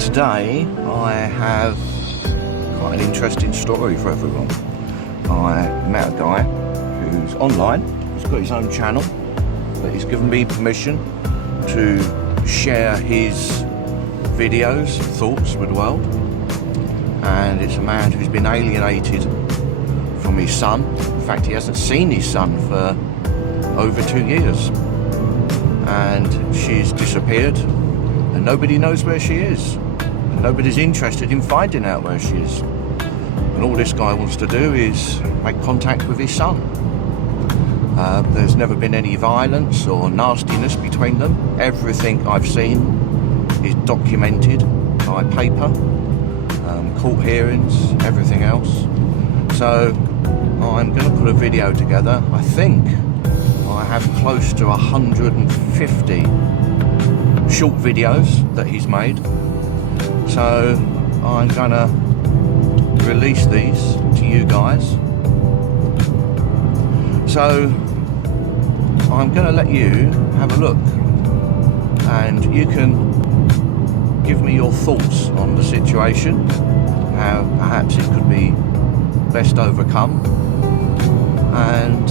Today I have quite an interesting story for everyone. I met a guy who's online, he's got his own channel, but he's given me permission to share his videos, thoughts with the world. And it's a man who's been alienated from his son. In fact, he hasn't seen his son for over 2 years. And she's disappeared and nobody knows where she is. And nobody's interested in finding out where she is. And all this guy wants to do is make contact with his son. There's never been any violence or nastiness between them. Everything I've seen is documented by paper, court hearings, everything else. So I'm going to put a video together. I think I have close to 150 short videos that he's made. So I'm going to release these to you guys. So I'm going to let you have a look and you can give me your thoughts on the situation, how perhaps it could be best overcome. And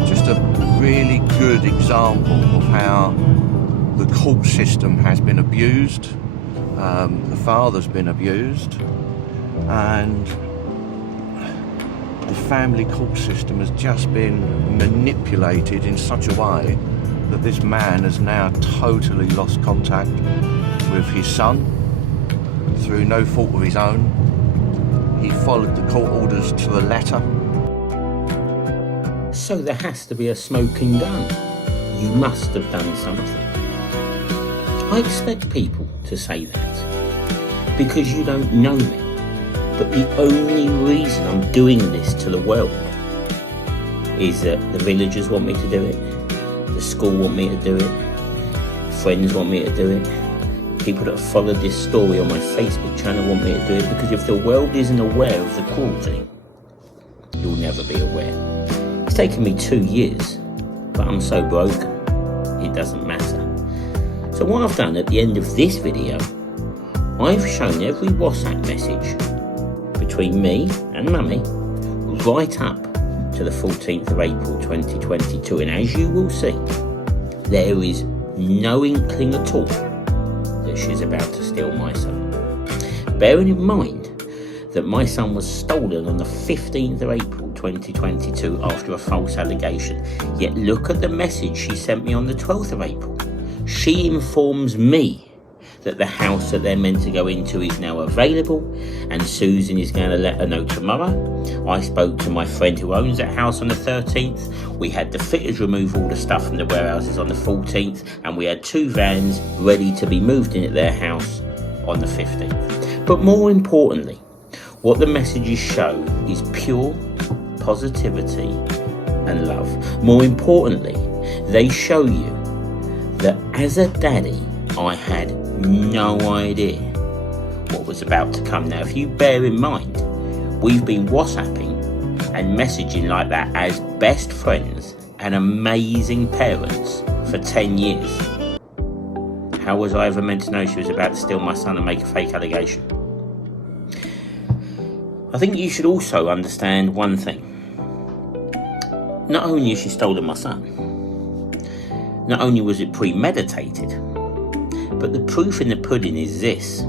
it's just a really good example of how the court system has been abused, the father's been abused, and the family court system has just been manipulated in such a way that this man has now totally lost contact with his son through no fault of his own. He followed the court orders to the letter. So there has to be a smoking gun. You must have done something. I expect people to say that because you don't know me. But the only reason I'm doing this to the world is that the villagers want me to do it, the school want me to do it, friends want me to do it, people that have followed this story on my Facebook channel want me to do it, because if the world isn't aware of the cruelty, you'll never be aware. It's taken me 2 years, but I'm so broken, it doesn't matter. So what I've done at the end of this video, I've shown every WhatsApp message between me and Mummy right up to the 14th of April 2022, and as you will see, there is no inkling at all that she's about to steal my son. Bearing in mind that my son was stolen on the 15th of April 2022 after a false allegation, yet look at the message she sent me on the 12th of April. She informs me that the house that they're meant to go into is now available, and Susan is going to let her know tomorrow. I spoke to my friend who owns that house on the 13th. We had the fitters remove all the stuff from the warehouses on the 14th, and we had 2 vans ready to be moved in at their house on the 15th. But more importantly, what the messages show is pure positivity and love. More importantly, they show you that as a daddy, I had no idea what was about to come. Now, if you bear in mind, we've been WhatsApping and messaging like that as best friends and amazing parents for 10 years. How was I ever meant to know she was about to steal my son and make a fake allegation? I think you should also understand one thing. Not only has she stolen my son, not only was it premeditated, but the proof in the pudding is this.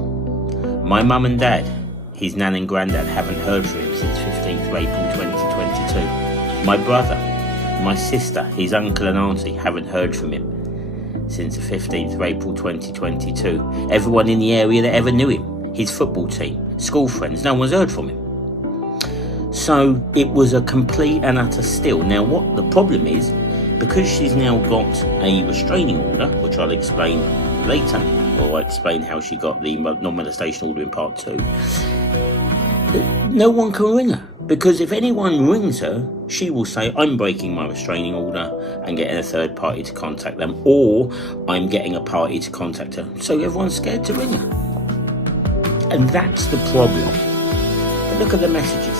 My mum and dad, his nan and granddad, haven't heard from him since 15th of April 2022. My brother, my sister, his uncle and auntie haven't heard from him since the 15th of April 2022. Everyone in the area that ever knew him, his football team, school friends, no one's heard from him. So it was a complete and utter steal. Now what the problem is, because she's now got a restraining order, which I'll explain later, or I'll explain how she got the non-molestation order in part 2, no one can ring her, because if anyone rings her, she will say, I'm breaking my restraining order and getting a third party to contact them, or I'm getting a party to contact her. So everyone's scared to ring her. And that's the problem. But look at the messages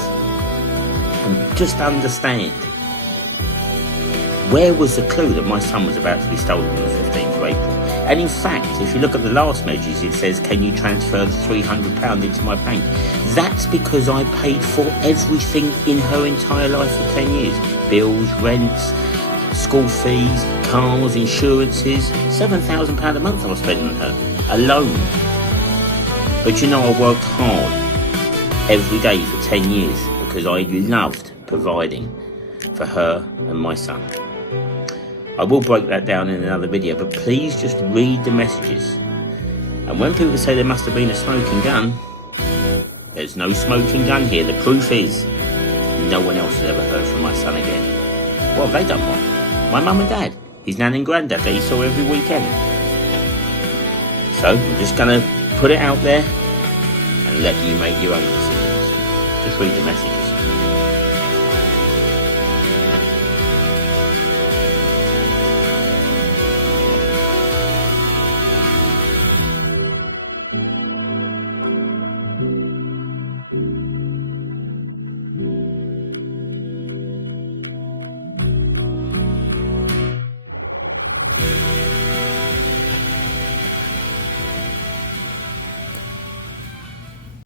and just understand, where was the clue that my son was about to be stolen on the 15th of April? And in fact, if you look at the last message, it says, can you transfer the £300 into my bank? That's because I paid for everything in her entire life for 10 years. Bills, rents, school fees, cars, insurances. £7,000 a month I was spending on her, alone. But you know, I worked hard every day for 10 years because I loved providing for her and my son. I will break that down in another video, but please just read the messages. And when people say there must have been a smoking gun, there's no smoking gun here. The proof is no one else has ever heard from my son again. What have they done wrong? My mum and dad, his nan and granddad that he saw every weekend. So I'm just going to put it out there and let you make your own decisions. Just read the messages.